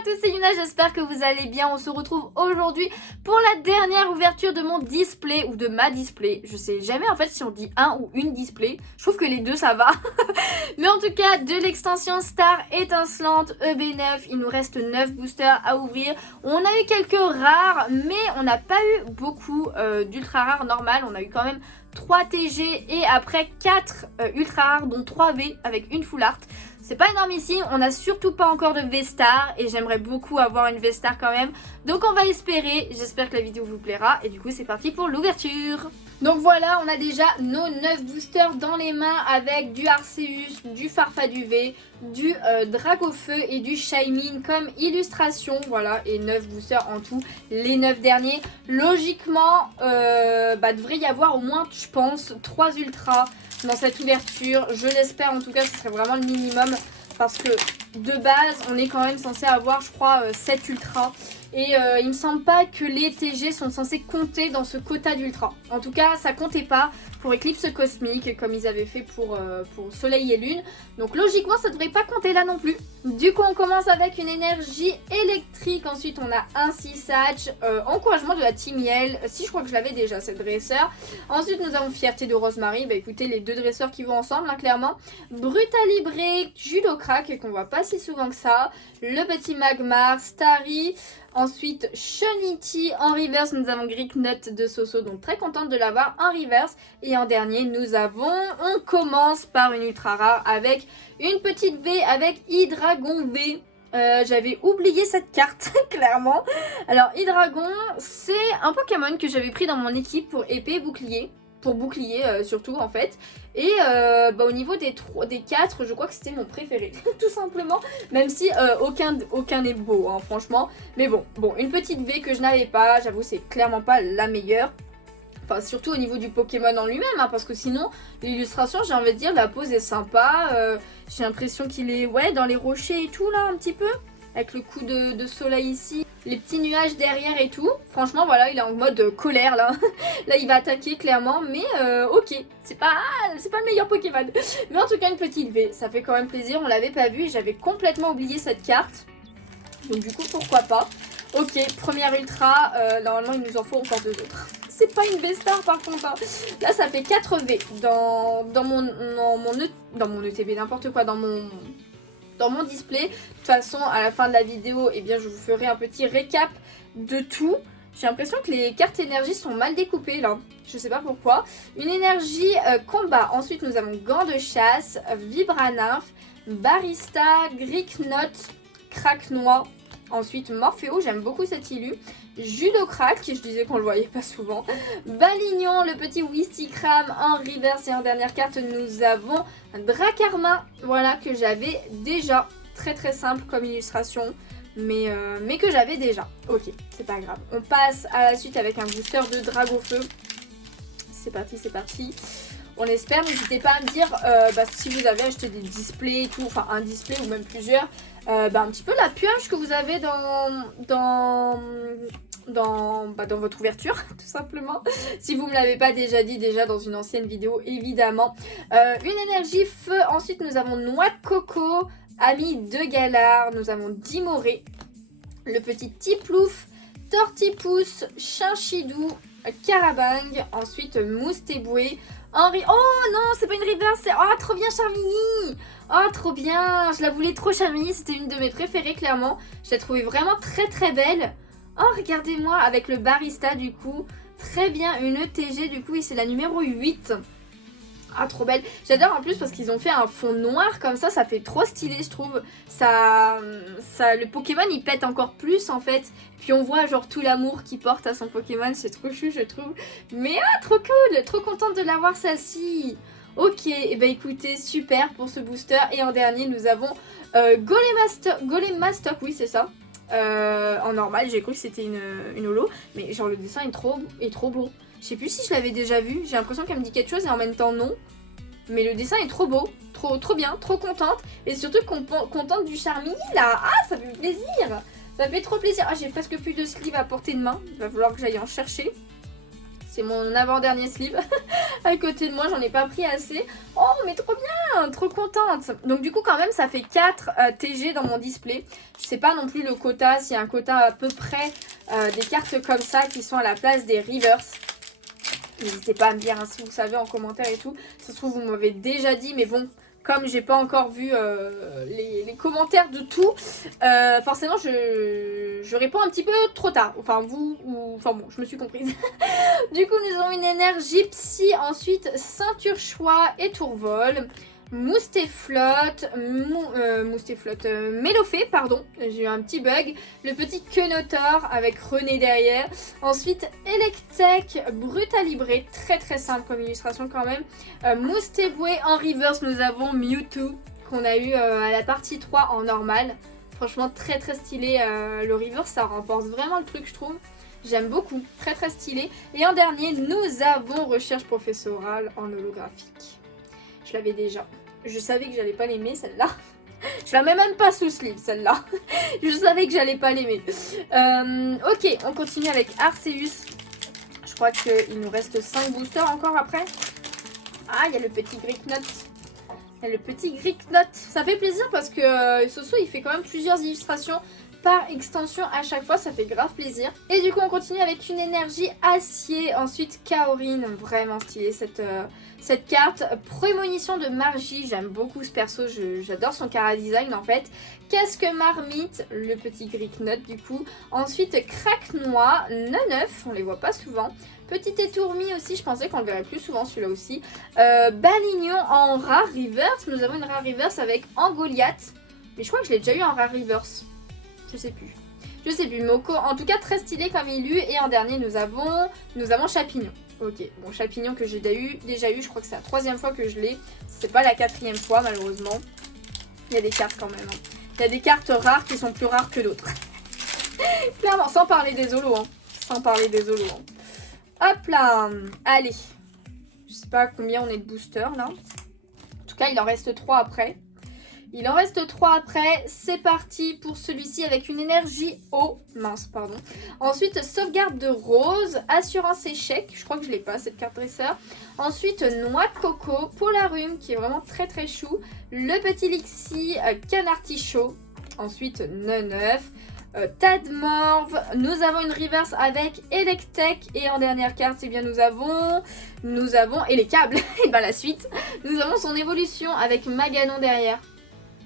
à tous, c'est Yuna, j'espère que vous allez bien. On se retrouve aujourd'hui pour la dernière ouverture de mon display ou de ma display. Je sais jamais en fait si on dit un ou une display. Je trouve que les deux ça va. Mais en tout cas, de l'extension Star étincelante EB9, il nous reste 9 boosters à ouvrir. On a eu quelques rares, mais on n'a pas eu beaucoup d'ultra rares normales. On a eu quand même 3 TG et après 4 ultra rares dont 3 V avec une full art. C'est pas énorme ici, on n'a surtout pas encore de V-Star et j'aimerais beaucoup avoir une V-Star quand même. Donc on va espérer, j'espère que la vidéo vous plaira et du coup c'est parti pour l'ouverture. Donc voilà, on a déjà nos 9 boosters dans les mains avec du Arceus, du Farfaduvé, du Dragofeu et du Shaymin comme illustration. Voilà, et 9 boosters en tout, les 9 derniers. Logiquement, devrait y avoir au moins, je pense, 3 ultras dans cette ouverture. Je l'espère en tout cas, ce serait vraiment le minimum. Parce que de base, on est quand même censé avoir, je crois, 7 ultras. Et il me semble pas que les TG sont censés compter dans ce quota d'ultra. En tout cas, ça comptait pas pour Éclipse Cosmique, comme ils avaient fait pour Soleil et Lune. Donc logiquement, ça devrait pas compter là non plus. Du coup, on commence avec une énergie électrique. Ensuite, on a un Sisatch. Encouragement de la Team Yell. Si, je crois que je l'avais déjà, cette dresseur. Ensuite, nous avons Fierté de Rosemary. Bah écoutez, les deux dresseurs qui vont ensemble, hein, clairement. Brutalibré, Judocrack, qu'on voit pas si souvent que ça. Le petit Magmar, Starry. Ensuite, Shunity en reverse, nous avons Greeknut de Soso, donc très contente de l'avoir en reverse. Et en dernier, on commence par une ultra rare avec une petite V avec Hydreigon V. J'avais oublié cette carte, clairement. Alors, Hydreigon, c'est un Pokémon que j'avais pris dans mon équipe pour épée et bouclier. Pour bouclier surtout en fait. Et au niveau des 4, je crois que c'était mon préféré. Tout simplement. Même si aucun n'est beau, hein, franchement. Mais bon, une petite V que je n'avais pas. J'avoue, c'est clairement pas la meilleure. Enfin, surtout au niveau du Pokémon en lui-même. Hein, parce que sinon, l'illustration, j'ai envie de dire, la pose est sympa. J'ai l'impression qu'il est dans les rochers et tout là, un petit peu. Avec le coup de soleil ici. Les petits nuages derrière et tout. Franchement, voilà, il est en mode colère, là. Là, il va attaquer, clairement. Mais, ok. C'est pas le meilleur Pokémon. Mais en tout cas, une petite V. Ça fait quand même plaisir. On l'avait pas vu et j'avais complètement oublié cette carte. Donc, du coup, pourquoi pas. Ok, première ultra. Normalement, il nous en faut encore 2 autres. C'est pas une V-Star, par contre. Hein. Là, ça fait 4 V. Dans mon ETB, n'importe quoi. Dans mon display. De toute façon, à la fin de la vidéo, eh bien, je vous ferai un petit récap de tout. J'ai l'impression que les cartes énergie sont mal découpées là. Je sais pas pourquoi. Une énergie combat. Ensuite, nous avons Gant de chasse, Vibranymph, Barista, Greeknut, Craquenois. Ensuite, Morpheo, j'aime beaucoup cet illu. Judocrack, je disais qu'on le voyait pas souvent. Balignon, le petit Wistikram en reverse. Et en dernière carte, nous avons Dracarmin, voilà, que j'avais déjà. Très très simple comme illustration, mais que j'avais déjà. Ok, c'est pas grave. On passe à la suite avec un booster de Dragofeu. C'est parti, c'est parti. On espère, n'hésitez pas à me dire si vous avez acheté des displays et tout, enfin un display ou même plusieurs. Un petit peu la pioche que vous avez dans votre ouverture, tout simplement. Si vous ne me l'avez pas déjà dit dans une ancienne vidéo, évidemment. Une énergie feu. Ensuite, nous avons Noix de Coco, Ami de Galar. Nous avons Dimoré, le petit Tiplouf, Tortipousse, Chinchidou, Carabang. Ensuite, Moustéboué. Henri. Oh non, c'est pas une reverse, c'est... Oh, trop bien Charmini. Oh, trop bien. Je la voulais trop Charmini, c'était une de mes préférées, clairement. Je l'ai trouvée vraiment très très belle. Oh, regardez-moi, avec le Barista, du coup. Très bien, une ETG, du coup, et c'est la numéro 8. Ah, trop belle. J'adore en plus parce qu'ils ont fait un fond noir comme ça fait trop stylé, je trouve. Le Pokémon, il pète encore plus, en fait. Puis on voit, genre, tout l'amour qu'il porte à son Pokémon. C'est trop chou, je trouve. Mais, trop cool. Trop contente de l'avoir, celle-ci. Ok, et écoutez, super pour ce booster. Et en dernier, nous avons Golemastoc, oui, c'est ça. En normal, j'ai cru que c'était une holo. Mais genre, le dessin est trop beau. Je sais plus si je l'avais déjà vu, j'ai l'impression qu'elle me dit quelque chose et en même temps non. Mais le dessin est trop beau, trop bien, trop contente. Et surtout contente du Charmini là. Ah, ça fait plaisir. Ça fait trop plaisir. Ah, j'ai presque plus de sleeve à portée de main. Il va falloir que j'aille en chercher. C'est mon avant-dernier slip. À côté de moi, j'en ai pas pris assez. Oh, mais trop bien, trop contente. Donc du coup, quand même, ça fait 4 TG dans mon display. Je sais pas non plus le quota, s'il y a un quota à peu près des cartes comme ça qui sont à la place des reverse. N'hésitez pas à me dire hein, si vous savez en commentaire et tout. Ça se trouve, vous m'avez déjà dit, mais bon... Comme j'ai pas encore vu les commentaires de tout, forcément je réponds un petit peu trop tard. Enfin vous, enfin bon, je me suis comprise. Du coup nous avons une énergie psy, ensuite ceinture choix et tourvol. Moustéflotte, Mélofée, pardon, j'ai eu un petit bug. Le petit Quenotor avec René derrière. Ensuite, Electek, Brutalibré, très très simple comme illustration quand même. Moustéboué, en reverse, nous avons Mewtwo, qu'on a eu à la partie 3 en normal. Franchement, très très stylé. Le reverse, ça renforce vraiment le truc, je trouve. J'aime beaucoup, très très stylé. Et en dernier, nous avons Recherche professorale en holographique. Je l'avais déjà. Je savais que j'allais pas l'aimer celle-là. Je la mets même pas sous sleeve celle-là. Je savais que j'allais pas l'aimer. Ok, on continue avec Arceus. Je crois qu'il nous reste 5 boosters encore après. Ah, il y a le petit Greeknut. Il y a le petit Greeknut. Ça fait plaisir parce que Soso il fait quand même plusieurs illustrations par extension à chaque fois, ça fait grave plaisir. Et du coup on continue avec une énergie acier, ensuite Kaorin, vraiment stylé cette carte. Prémonition de Margie, j'aime beaucoup ce perso, j'adore son chara design en fait. Casque Marmite, le petit Greeknut du coup. Ensuite Craque-Noix, 9, on les voit pas souvent. Petit étourmi aussi, je pensais qu'on le verrait plus souvent celui-là aussi. Balignon en rare reverse, nous avons une rare reverse avec Angoliath. Mais je crois que je l'ai déjà eu en rare reverse. Je sais plus. Je sais plus. Moko, en tout cas très stylé comme élu. Et en dernier, nous avons Chapignon. Ok, bon, Chapignon que j'ai déjà eu. Je crois que c'est la 3e fois que je l'ai. C'est pas la 4e fois, malheureusement. Il y a des cartes quand même. Hein. Il y a des cartes rares qui sont plus rares que d'autres. Clairement, sans parler des holos. Hein. Sans parler des holos. Hein. Hop là. Allez. Je sais pas combien on est de boosters là. En tout cas, il en reste 3 après. Il en reste 3 après, c'est parti pour celui-ci avec une énergie eau, mince pardon. Ensuite sauvegarde de rose, assurance échec, je crois que je l'ai pas cette carte dresseur. Ensuite noix de coco, Polarum qui est vraiment très très chou. Le petit Lixi, Canartichaud, ensuite Neneuf. Tadmorve, nous avons une reverse avec Electek et en dernière carte eh bien nous avons et les câbles et ben la suite, nous avons son évolution avec Maganon derrière.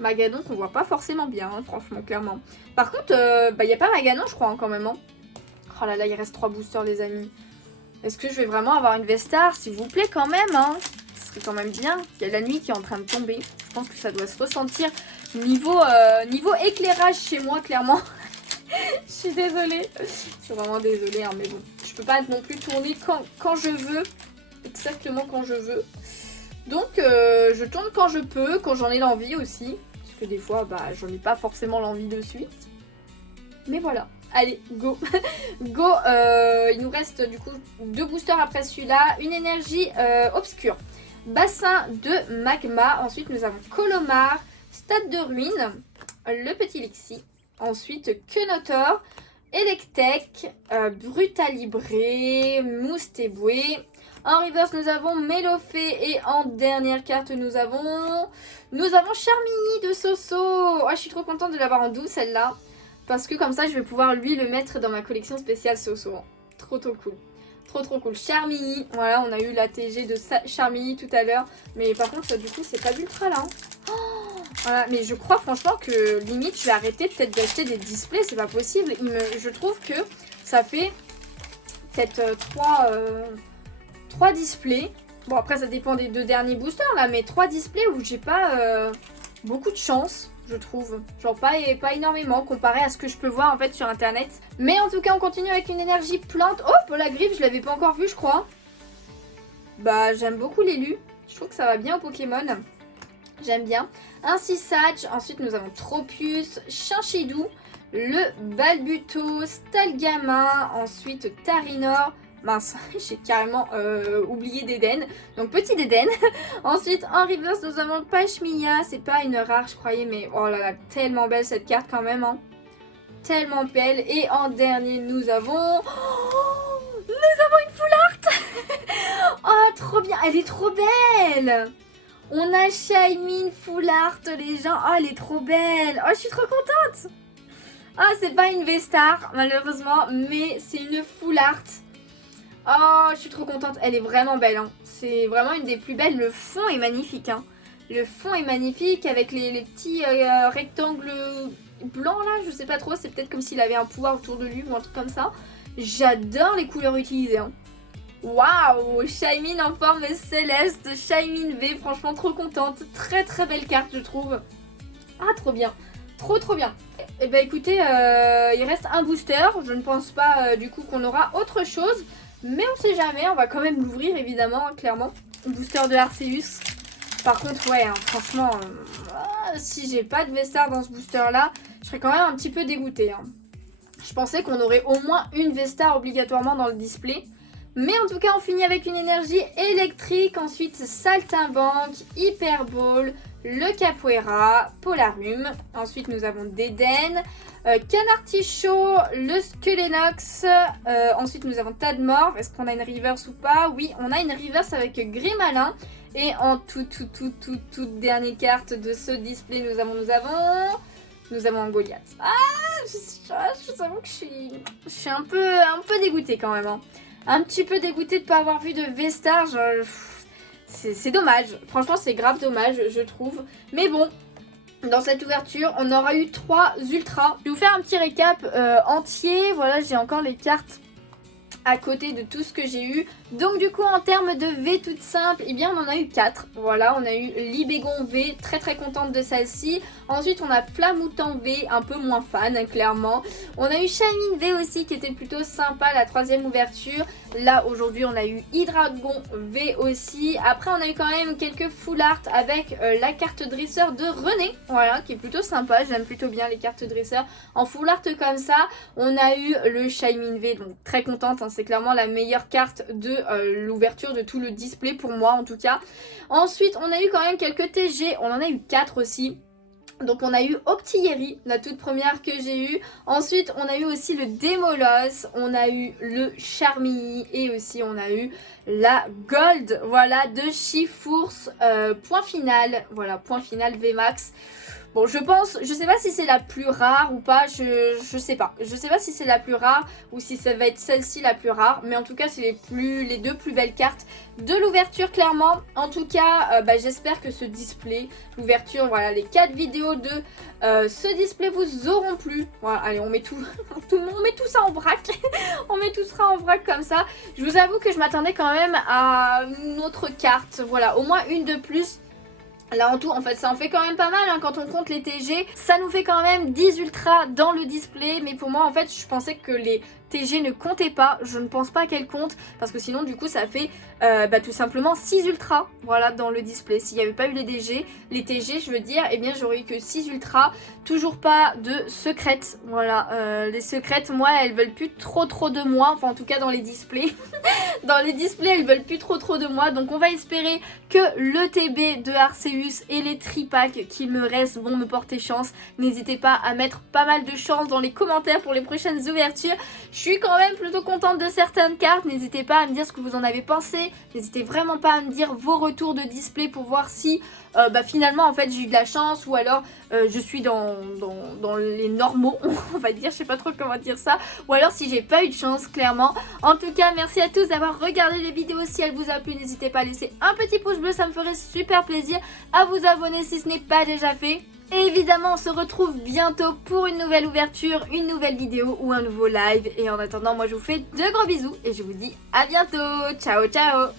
Maganon qu'on voit pas forcément bien, hein, franchement, clairement. Par contre, il n'y a pas Maganon, je crois, hein, quand même. Hein. Oh là là, il reste 3 boosters, les amis. Est-ce que je vais vraiment avoir une Vestar, s'il vous plaît, quand même hein. Ce serait quand même bien. Il y a la nuit qui est en train de tomber. Je pense que ça doit se ressentir niveau éclairage chez moi, clairement. Je suis désolée. Je suis vraiment désolée, hein, mais bon. Je peux pas non plus tourner quand je veux. Exactement quand je veux. Donc je tourne quand je peux, quand j'en ai l'envie aussi. Parce que des fois, j'en ai pas forcément l'envie de suite. Mais voilà. Allez, go. Go. Il nous reste du coup 2 boosters après celui-là. Une énergie obscure. Bassin de magma. Ensuite, nous avons Colomar. Stade de ruine. Le petit Lixi. Ensuite, Quenotor. Electek. Brutalibré. Moustéboué. En reverse, nous avons Mélofée et en dernière carte, nous avons Charmini de Soso. Oh, je suis trop contente de l'avoir en double celle-là. Parce que comme ça, je vais pouvoir lui le mettre dans ma collection spéciale Soso. Trop cool. Trop cool. Charmini. Voilà, on a eu la TG de Charmini tout à l'heure. Mais par contre, du coup, c'est pas d'ultra là. Hein. Oh, voilà, mais je crois franchement que limite, je vais arrêter peut-être d'acheter des displays. C'est pas possible. Je trouve que ça fait peut-être 3 displays. Bon après ça dépend des 2 derniers boosters là, mais 3 displays où j'ai pas beaucoup de chance, je trouve. Genre pas énormément comparé à ce que je peux voir en fait sur internet. Mais en tout cas on continue avec une énergie plante. Oh Polagriffe, je l'avais pas encore vu je crois. J'aime beaucoup l'élu. Je trouve que ça va bien au Pokémon. J'aime bien. Un Sisatch, ensuite nous avons Tropius, Chinchidou, le Balbuto, Stalgamin, ensuite Tarinor. Mince, j'ai carrément oublié d'Eden. Donc petit d'Eden. Ensuite en reverse nous avons Pashmia. C'est pas une rare je croyais, mais oh là là, tellement belle cette carte quand même. Hein. Tellement belle. Et en dernier nous avons une full art. trop bien, elle est trop belle. On a Shaymin Full Art, les gens. Oh, elle est trop belle. Oh, je suis trop contente. Ah, c'est pas une V-Star, malheureusement, mais c'est une Full Art. Oh, je suis trop contente. Elle est vraiment belle. Hein. C'est vraiment une des plus belles. Le fond est magnifique. Hein. Le fond est magnifique avec les petits rectangles blancs là. Je sais pas trop. C'est peut-être comme s'il avait un pouvoir autour de lui ou un truc comme ça. J'adore les couleurs utilisées. Hein. Waouh, Shaymin en forme céleste. Shaymin V. Franchement, trop contente. Très très belle carte, je trouve. Ah, trop bien. Trop bien. Et bah écoutez, il reste un booster. Je ne pense pas du coup qu'on aura autre chose. Mais on sait jamais, on va quand même l'ouvrir évidemment, hein, clairement. Booster de Arceus. Par contre, ouais, hein, franchement, si j'ai pas de V-Star dans ce booster là, je serais quand même un petit peu dégoûtée. Hein. Je pensais qu'on aurait au moins une V-Star obligatoirement dans le display. Mais en tout cas, on finit avec une énergie électrique. Ensuite, Saltimbanque, Hyper Ball, le Capoeira, Polarum. Ensuite, nous avons Dédenne, Canartichaud, le Skelenox. Ensuite, nous avons Tadmorph. Est-ce qu'on a une reverse ou pas? Oui, on a une reverse avec Grimalin. Et en toute dernière carte de ce display, nous avons un Goliath. Ah, je t'avoue que je suis un peu dégoûtée quand même. Hein. Un petit peu dégoûtée de ne pas avoir vu de V-Star. C'est dommage. Franchement, c'est grave dommage, je trouve. Mais bon, dans cette ouverture, on aura eu 3 ultras. Je vais vous faire un petit récap entier. Voilà, j'ai encore les cartes à côté de tout ce que j'ai eu. Donc du coup, en termes de V toute simple, eh bien on en a eu 4. Voilà, on a eu Libégon V, très contente de celle-ci. Ensuite, on a Flamoutant V, un peu moins fan, hein, clairement. On a eu Shaymin V aussi, qui était plutôt sympa, la 3e ouverture. Là, aujourd'hui, on a eu Hydreigon V aussi. Après, on a eu quand même quelques full art avec la carte dresseur de René. Voilà, qui est plutôt sympa. J'aime plutôt bien les cartes dresseurs en full art comme ça. On a eu le Shaymin V, donc très contente, hein, c'est clairement la meilleure carte de l'ouverture de tout le display pour moi en tout cas. Ensuite, on a eu quand même quelques TG. On en a eu 4 aussi. Donc on a eu Octillerie, la toute première que j'ai eue. Ensuite on a eu aussi le Démolos, on a eu le Charmilly et aussi on a eu la Gold, voilà, de Chifours, point final, voilà, point final VMAX. Bon, je sais pas si c'est la plus rare ou pas, je sais pas. Je sais pas si c'est la plus rare ou si ça va être celle-ci la plus rare. Mais en tout cas, c'est les deux plus belles cartes de l'ouverture, clairement. En tout cas, j'espère que ce display, l'ouverture, voilà, les 4 vidéos de ce display vous auront plu. Voilà, allez, on met tout, on met tout ça en vrac. On met tout ça en vrac comme ça. Je vous avoue que je m'attendais quand même à une autre carte. Voilà, au moins une de plus. Là en tout, en fait, ça en fait quand même pas mal hein, quand on compte les TG. Ça nous fait quand même 10 ultras dans le display. Mais pour moi, en fait, je pensais que les TG ne comptaient pas. Je ne pense pas qu'elles comptent. Parce que sinon, du coup, ça fait tout simplement 6 ultras. Voilà, dans le display. S'il n'y avait pas eu les TG, je veux dire, eh bien, j'aurais eu que 6 ultras. Toujours pas de secrètes. Voilà, les secrètes, moi, elles veulent plus trop de moi. Enfin, en tout cas, dans les displays. Dans les displays, elles veulent plus trop de moi. Donc, on va espérer que le TB de Arceus et les tripacks qui me restent vont me porter chance. N'hésitez pas à mettre pas mal de chance dans les commentaires pour les prochaines ouvertures. Je suis quand même plutôt contente de certaines cartes. N'hésitez pas à me dire ce que vous en avez pensé. N'hésitez vraiment pas à me dire vos retours de display pour voir si finalement en fait j'ai eu de la chance ou alors je suis dans les normaux, on va dire, je sais pas trop comment dire ça, ou alors si j'ai pas eu de chance, clairement. En tout cas, merci à tous d'avoir regardé les vidéos. Si elle vous a plu, n'hésitez pas à laisser un petit pouce bleu, ça me ferait super plaisir. À vous abonner si ce n'est pas déjà fait. Et évidemment, on se retrouve bientôt pour une nouvelle ouverture, une nouvelle vidéo ou un nouveau live. Et en attendant, moi je vous fais de gros bisous et je vous dis à bientôt. Ciao, ciao.